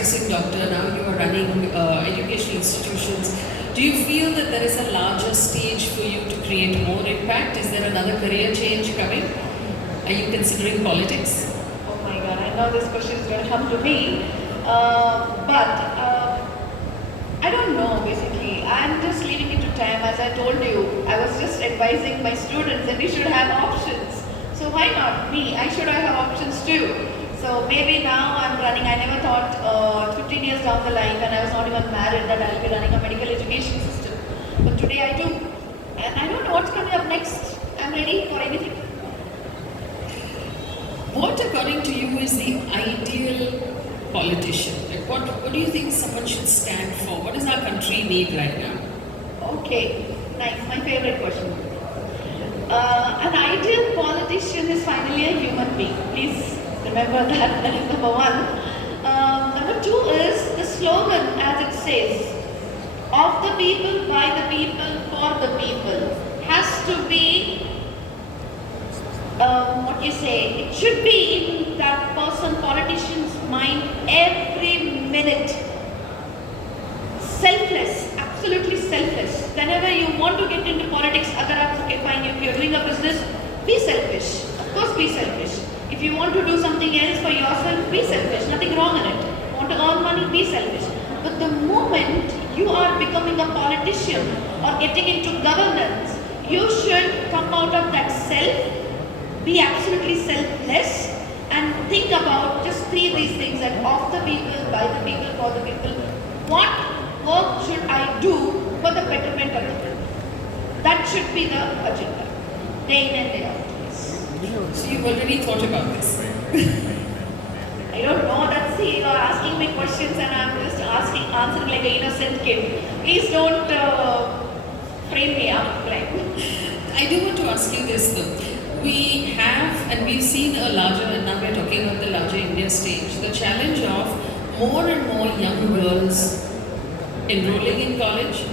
practicing doctor, now you are running educational institutions. Do you feel that there is a larger stage for you to create more impact? Is there another career change coming? Are you considering politics? Oh my God, I know this question is going to come to me. But I don't know basically. I'm just leaving it to time. As I told you, I was just advising my students that we should have options. So why not me? I should have options too. So maybe now I'm running. I never thought 15 years down the line when I was not even married that I'll be running a medical education system. But today I do. And I don't know what's coming up next. I'm ready for anything. What, according to you, is the ideal politician? Like what do you think someone should stand for? What does our country need right now? Okay, nice. My favorite question. An ideal politician is finally a human being. Please remember that. That is number one. Number two is the slogan, as it says, of the people, by the people, for the people, has to be what you say, it should be in that person, politician's mind every minute. Selfless, absolutely selfless. Whenever you want to get into politics, okay, fine, if you're doing a business, be selfish. Of course, be selfish. If you want to do something else for yourself, be selfish. Nothing wrong in it. Want to earn money, be selfish. But the moment you are becoming a politician or getting into governance, you should come out of that self, be absolutely selfless, and think about just three of these things: that of the people, by the people, for the people. What work should I do for the betterment of the people? That should be the agenda, day in and day out. So you've already thought about this? I don't know. That's you're asking me questions and I'm just answering like an innocent kid. Please don't frame me up like. I do want to ask you this though. We have, and we've seen a larger, and now we're talking about the larger India stage, the challenge of more and more young girls enrolling in college,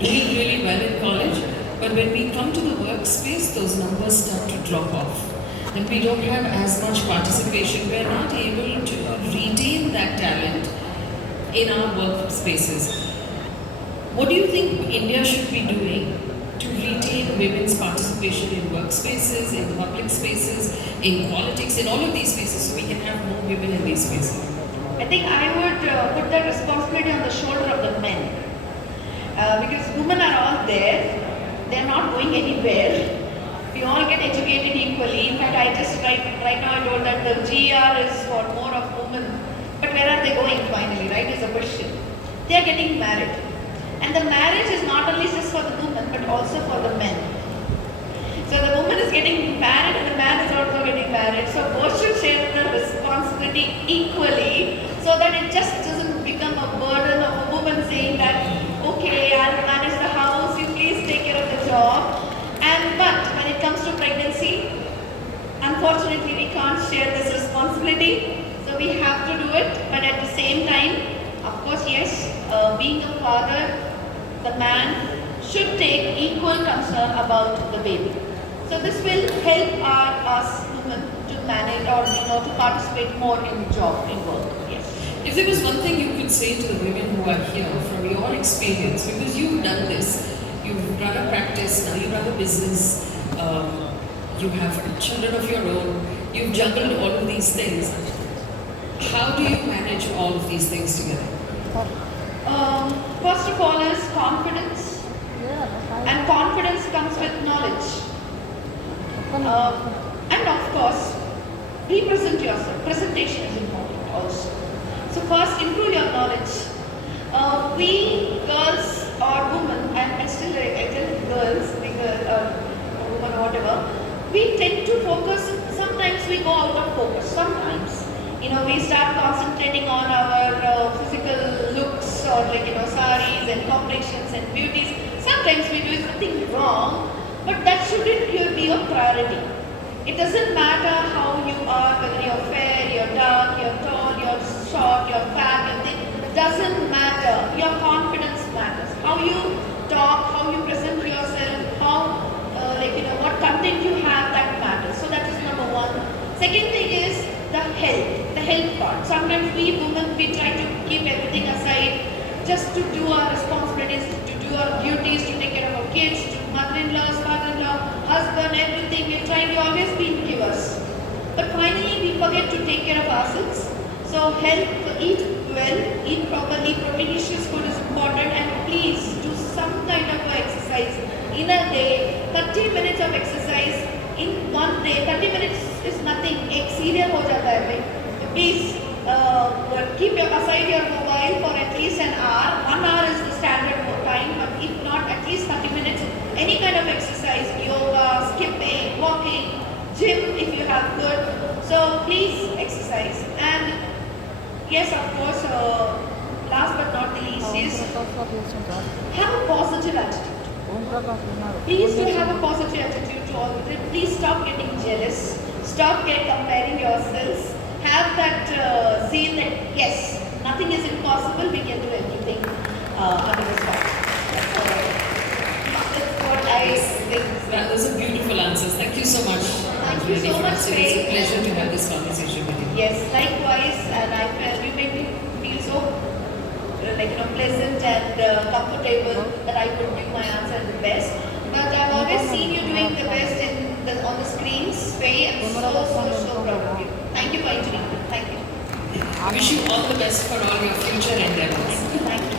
doing really well in college, but when we come to the workspace, those numbers start to drop off. And we don't have as much participation. We're not able to retain that talent in our workspaces. What do you think India should be doing to retain women's participation in workspaces, in public spaces, in politics, in all of these spaces, so we can have more women in these spaces? I think I would put that responsibility on the shoulder of the men. Because women are all there, they're not going anywhere. We all get educated equally. In fact, right now I told that the GR is for more of women. But where are they going finally, right, is a question. They are getting married. And the marriage is not only just for the woman, but also for the men. So the woman is getting married and the man is also getting married. So both should share the responsibility equally so that it just doesn't become a burden of a woman saying that, okay, I'll manage the house, you please take care of the job. But when it comes to pregnancy, unfortunately we can't share this responsibility. So we have to do it, but at the same time, of course, yes, being a father, the man should take equal concern about the baby. So this will help us women to manage or to participate more in job, in work. Yes. If there was one thing you could say to the women who are here from your experience, because you've done this, you've run a practice, now you run a business, you have children of your own, you've juggled all of these things. How do you manage all of these things together? First of all is confidence. And confidence comes with knowledge. And of course, represent yourself. Presentation is important also. So first, improve your knowledge. We girls or women, and I still I tell girls, women or whatever, we tend to focus. Sometimes we go out of focus. Sometimes, we start concentrating on our physical looks or saris and complexions and beauties. Sometimes we do something wrong, but that shouldn't be your priority. It doesn't matter how you are, whether you're fair, you're dark, you're tall, you're short, you're fat, you're thin. It doesn't matter. Your confidence matters. How you talk, how you present yourself, how, what content you have, that matters. So that is number one. Second thing is the health. The health part. Sometimes we women, we try to keep everything aside just to do our responsibilities, to do our duties, to take care of our kids, to mother-in-laws, father-in-law, husband, everything. We're trying, we always been givers. But finally, we forget to take care of ourselves. So help, eat well, eat properly, proteinous food is important, and please do some kind of exercise in a day. 30 minutes of exercise in one day. 30 minutes is nothing. एक serial हो जाता है भाई. So please keep aside your mobile for at least an hour. 1 hour is the standard time, but if not, at least 30 minutes. Any kind of exercise, yoga, skipping, walking, gym if you have good. So please exercise. And yes, of course, last but not the least is have a positive attitude. Please do have a positive attitude to all of it. Please stop getting jealous. Stop comparing yourselves. Have that zeal that yes, nothing is impossible. We can do everything under the sun. That's what I think. Those are beautiful answers. Thank you so much. Thank you so much, It's a Faith. pleasure to have this conversation with you. Yes, likewise, and I felt you made me feel so pleasant and comfortable that I could give my answer the best. But I've always seen you doing the best on the screens. Faye, I'm so proud of you. Thank you for introducing me. Thank you. I wish you all the best for all your future endeavors. Thank you.